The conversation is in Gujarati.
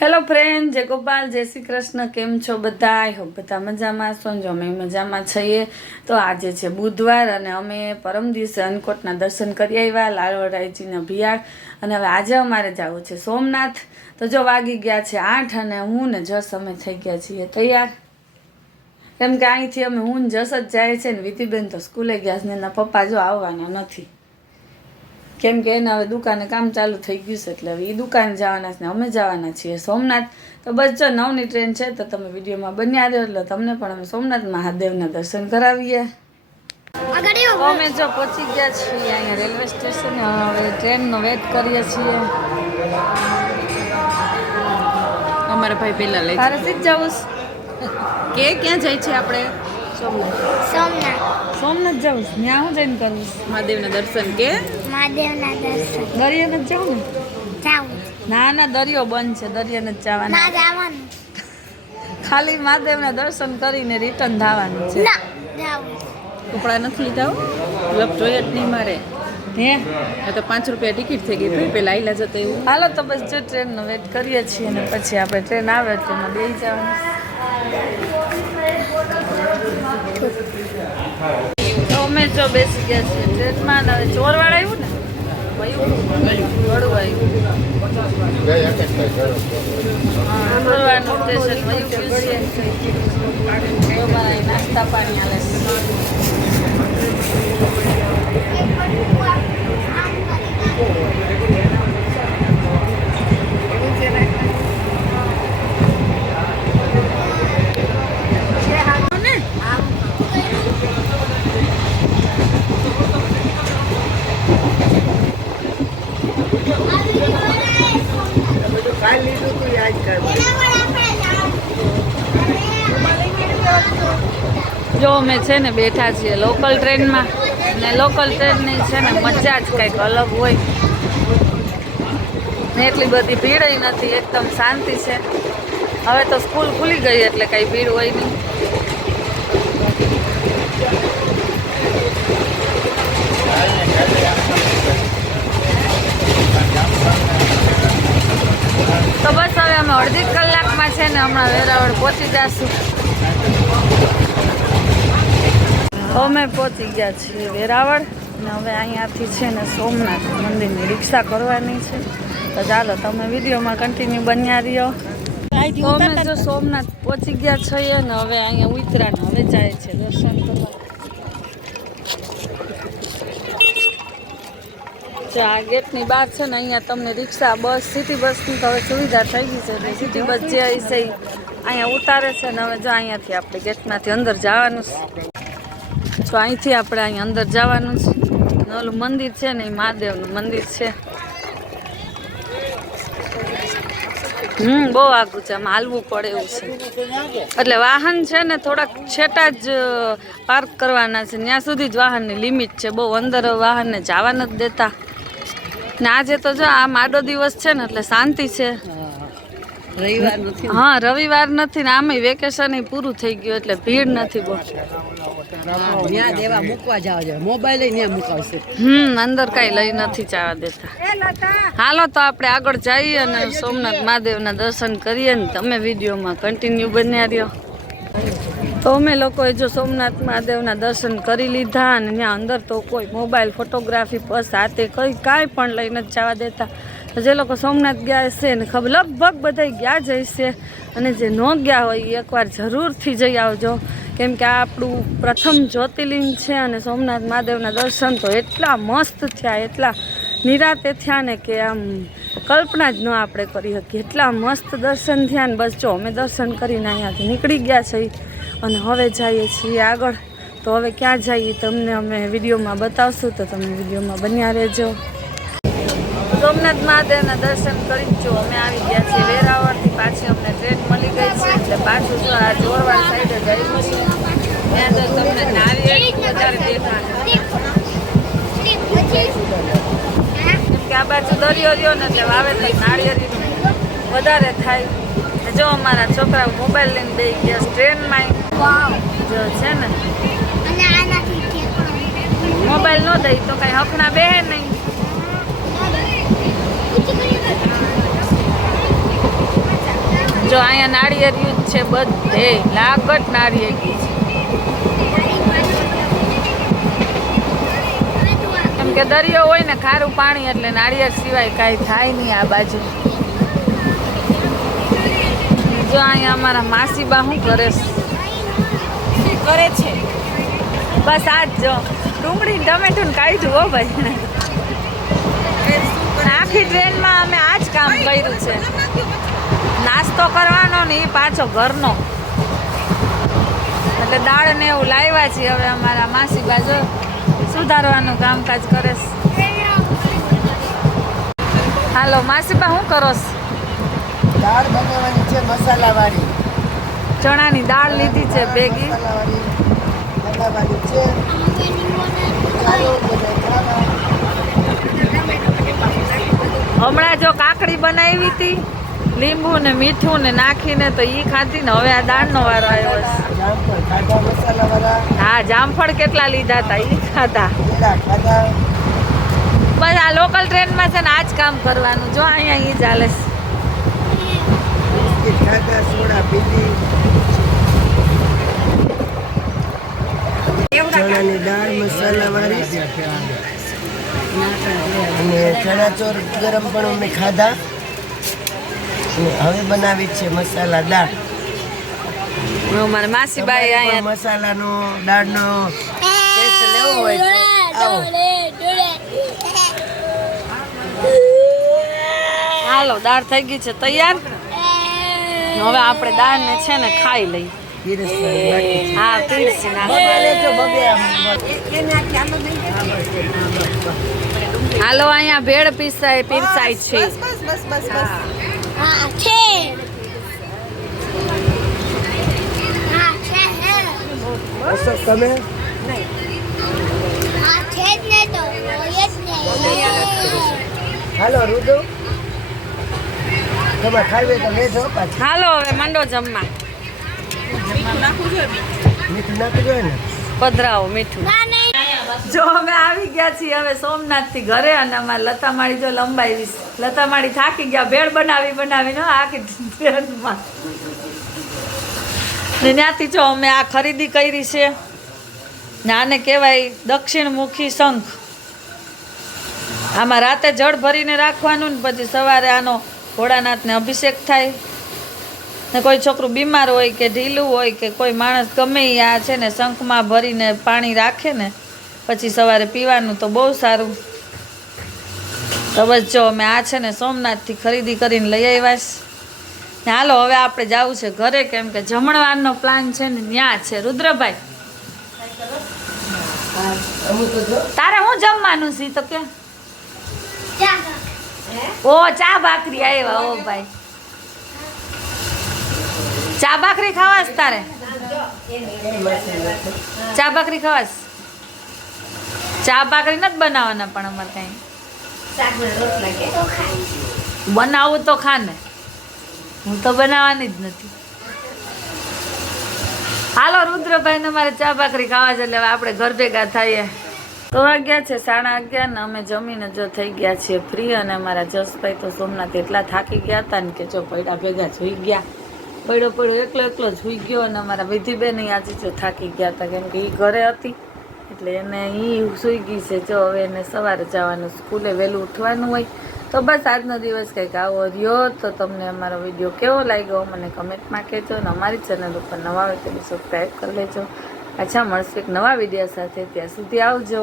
હેલો ફ્રેન્ડ, જય ગોપાલ, જય શ્રી કૃષ્ણ. કેમ છો બધા? આઈ હોપ બધા મજામાં છો. જો અમે મજામાં છીએ. તો આજે છે બુધવાર અને અમે પરમ દિવસે અન્નકોટના દર્શન કરી આવ્યા, લાલવરાયજીના ભિયાળ. અને હવે આજે અમારે જવું છે સોમનાથ. તો જો વાગી ગયા છે 8 અને હું ને જસ અમે થઈ ગયા છીએ તૈયાર. કેમ કે અહીંથી અમે હું ને જસ જ જાય છે ને વિધિબેન તો સ્કૂલે ગયા છે ને એના પપ્પા જો આવવાના નથી. કેમ કે એને હવે દુકાને કામ ચાલુ થઈ ગયું છે એટલે હવે એ દુકાન જવાના છે ને અમે જવાના છીએ સોમનાથ. તો બસ જો 9ની ટ્રેન છે તો તમે વિડીયોમાં બન્યા રહ્યો એટલે તમને પણ અમે સોમનાથ મહાદેવના દર્શન કરાવીએ. અમે જો પહોંચી ગયા છીએ અહીંયા રેલવે સ્ટેશન. હવે ટ્રેનનો વેઇટ કરીએ છીએ. અમારા ભાઈ પહેલા લઈ તારે સીધ જવું કે ક્યાં જાય છે આપણે? સોમનાથ જવું છે. ત્યાં હું જઈને કરવું? મહાદેવના દર્શન કે દરિયા નથી જવું ને? ના દરિયો બંધ છે, દરિયા નથી જવાના. ખાલી મહાદેવના દર્શન કરીને રિટર્ન થવાનું છે. કપડા નથી લીધા લપ જોઈએ જ નહીં મારે. હે તો 5 રૂપિયા ટિકિટ થઈ ગઈ ભાઈ પહેલા આઈલા જતો એવું. હાલો તો બસ જો ટ્રેનનો વેઇટ કરીએ છીએ અને પછી આપણે ટ્રેન આવે એટલે એમાં બેસી જવાનું. તો અમે જો બેસી ગયા છીએ ટ્રેનમાં. હવે ચોરવાડ આવ્યું ને વડું આવ્યું. ચોરવાડનું સ્ટેશન વયું ગયું છે. અમારા નાસ્તા પાણી હાલે જો અમે છે ને બેઠા છીએ લોકલ ટ્રેનમાં. ને લોકલ ટ્રેનની છે ને મજા જ કંઈક અલગ હોય ને એટલી બધી ભીડ નથી, એકદમ શાંતિ છે. હવે તો સ્કૂલ ખુલી ગઈ એટલે કંઈ ભીડ હોય નહીં. તો બસ હવે અમે અડધી કલાકમાં છે ને હમણાં વેરાવળ પહોંચી જશું. અમે પહોંચી ગયા છીએ વેરાવળ અને હવે અહીંયાથી છે ને સોમનાથ મંદિરની રિક્ષા કરવાની છે. તો ચાલો તમે વિડીયોમાં કન્ટિન્યુ બન્યા રહ્યો. તો અમે જો સોમનાથ પહોંચી ગયા છીએ ને હવે અહીંયા ઉતર્યા ને હવે જાય છે દર્શન કરવા. જો આ ગેટની બહાર છે ને અહીંયા તમને રિક્ષા બસ સિટી બસની તો હવે સુવિધા થઈ ગઈ છે એટલે સિટી બસ જે હશે અહીંયા ઉતારે છે ને હવે જો અહીંયાથી આપણે ગેટમાંથી અંદર જવાનું છે. જો અહીંથી આપણે અહીંયા અંદર જવાનું છે. ઓલું મંદિર છે ને એ મહાદેવનું મંદિર છે. બહુ આગું છે, આમ હાલવું પડે એવું છે. એટલે વાહન છે ને થોડાક છેટા જ પાર્ક કરવાના છે, ત્યાં સુધી જ વાહનની લિમિટ છે. બહુ અંદર વાહનને જવા નથી દેતા. ને આજે તો જો આ માડો દિવસ છે ને એટલે શાંતિ છે. રવિવાર નથી. હા રવિવાર નથી ને આમે વેકેશન પૂરું થઈ ગયું એટલે ભીડ નથી બહુ. ત્યાં દેવા મૂકવા જાવ છે, મોબાઈલ ત્યાં મુકાવશે. અંદર કઈ લઈ નથી જવા દેતા. હાલો તો આપણે આગળ જઈએ અને સોમનાથ મહાદેવના દર્શન કરીએ ને તમે વિડીયોમાં કન્ટિન્યુ બન્યા રહ્યો. તો અમે લોકોએ જો સોમનાથ મહાદેવના દર્શન કરી લીધા અને ત્યાં અંદર તો કોઈ મોબાઈલ ફોટોગ્રાફી બસ સાથે કાંઈ પણ લઈ નથી જવા દેતા. તો જે લોકો સોમનાથ ગયા હશે ને ખબર લગભગ બધા ગયા જ હશે અને જે ન ગયા હોય એ એકવાર જરૂરથી જઈ આવજો. કેમ કે આ આપણું પ્રથમ જ્યોતિર્લિંગ છે અને સોમનાથ મહાદેવના દર્શન તો એટલા મસ્ત થયા, એટલા નિરાતે થયા ને કે આમ કલ્પના જ ન આપણે કરી શકીએ. એટલા મસ્ત દર્શન થયા ને બસ જો અમે દર્શન કરીને અહીંયાથી નીકળી ગયા છીએ અને હવે જઈએ છીએ આગળ. તો હવે ક્યાં જઈએ તમને અમે વિડીયોમાં બતાવશું તો તમે વિડીયોમાં બન્યા રહેજો. સોમનાથ મહાદેવના દર્શન કરી જો અમે આવી ગયા છીએ વેરાવળથી. પાછી અમને ટ્રેન મળી ગઈ છે એટલે પાછું જો આ ચોરવાડ સાઈડે ગયું છે. ત્યાં તો તમને નારિયેળ વધારે દેખાશે કેમ કે આ બાજુ દરિયો રહ્યો ને એટલે વાવેતર નાળિયેરીનું વધારે થાય. જો અમારા છોકરાઓ મોબાઈલ લઈને બેસી ગયા ટ્રેનમાં. જો છે ને મોબાઈલ ન દઈ તો કઈ હકના બેહે નહીં. જો અહીંયા નાળિયેરિયું જ છે બધે, લાગત નાળિયેરી છે. કેમ કે દરિયો હોય ને ખારું પાણી એટલે નાળિયેર સિવાય કાંઈ થાય નહીં આ બાજુ. જો અહીંયા અમારા માસીબા શું કરે છે? બસ આ જ જો ડુંગળી ટમેટું કાઢ્યું હો ભાઈ. આખી ટ્રેનમાં અમે આ જ કામ કર્યું છે, નાસ્તો કરવાનો ને એ પાછો ઘરનો. એટલે દાળ ને એવું લાવ્યા છીએ. હવે અમારા માસી બાજુ સુધારવાનું કામકાજ કરે છે. હાલો માસીબા શું કરો છો? દાળ બનાવવાની છે મસાલા વાળી. ચણાની દાળ લીધી છે ભેગી. બનાવવાની છે. હમણાં જો કાકડી બનાવી હતી લીંબુ ને મીઠું ને નાખીને, તો ઈ ખાધી ને હવે આ દાળનો વારો આવ્યો છે. જામફળ ખાધા મસાલાવાળા. હા જામફળ કેટલા લીધા હતા ઈ ખાધા. ખાધા. બસ આ લોકલ ટ્રેનમાં છે ને આ જ કામ કરવાનું. જો અહીંયા ઈ ચાલે છે. બિસ્કિટ ખાધા, સોડા પીધી. ચણાની દાળ મસાલાવાળી અને ચણા ચોર ગરમ પણ અમે ખાધા. અને હવે બનાવી છે મસાલા દાળ. મારા માસીબાઈ અહીંયા મસાલાનો દાળનો ટેસ્ટ લેવો હોય તો આવો. હાલો દાળ થઈ ગઈ છે તૈયાર. હવે આપણે દાળને છે ને ખાઈ લઈએ. હા પીરસી હાલો અહીંયા ભેળ પીરસાય છે. તમે હાલો રુદુ તમે ખાવી તો લેજો પાછી. હાલો હવે મંડો જમવા. મીઠું નાખી જોઈએ ને. પધરાવો મીઠું. જો અમે આવી ગયા છીએ હવે સોમનાથ થી ઘરે, અને અમારે લતામાળી જો લંબાવી. લતામાળી થાકી ગયા ભેળ બનાવીને આખી ટ્રેનમાં. ને ત્યાંથી જો અમે આ ખરીદી કરી છે. ને આને કહેવાય દક્ષિણમુખી શંખ. આમાં રાતે જળ ભરીને રાખવાનું ને પછી સવારે આનો ભોળાનાથને અભિષેક થાય. ને કોઈ છોકરું બીમાર હોય કે ઢીલું હોય કે કોઈ માણસ ગમે એ આ છે ને શંખમાં ભરીને પાણી રાખે ને પછી સવારે પીવાનું તો બહુ સારું. તો બસ જો અમે આ છે ને સોમનાથથી ખરીદી કરીને લઈ આવ્યા છે. ને હાલો હવે આપણે જવું છે ઘરે, કેમ કે જમણવારનો પ્લાન છે ને ત્યાં છે. રુદ્રભાઈ તારે શું જમવાનું છે તો કે? ઓ ચા ભાખરી આવ્યા. ઓ ભાઈ ચા ભાખરી ખાવાસ તારે? ચા ભાખરી ખાવાસ? ચા ભાખરી નથી બનાવવાના પણ અમારે કઈ બનાવવું તો ખાને, હું તો બનાવવાની જ નથી. હાલો રુદ્રભાઈ ને મારે ચા ભાખરી ખાવા છે એટલે હવે આપણે ઘર ભેગા થઈએ. તો વાગ્યા છે 11:30 ને અમે જમીને જો થઈ ગયા છીએ ફ્રી. અને અમારા જસભાઈ તો સોમનાથ એટલા થાકી ગયા હતા ને કે જો પૈડા ભેગા જોઈ ગયા. પડ્યો એકલો જ સુઈ ગયો. અને અમારા વિધિબેન આજે જો થાકી ગયા હતા કેમ કે એ ઘરે હતી એટલે એને એ સુઈ ગઈ છે. જો હવે એને સવારે જવાનું, સ્કૂલે વહેલું ઉઠવાનું હોય. તો બસ આજનો દિવસ કંઈક આવો રહ્યો. તો તમને અમારો વિડીયો કેવો લાગ્યો મને કમેન્ટમાં કહેજો. અને અમારી ચેનલ ઉપર નવા હોય તો સબસ્ક્રાઈબ કરી લેજો. અચ્છા મળશે એક નવા વિડીયો સાથે. ત્યાં સુધી આવજો.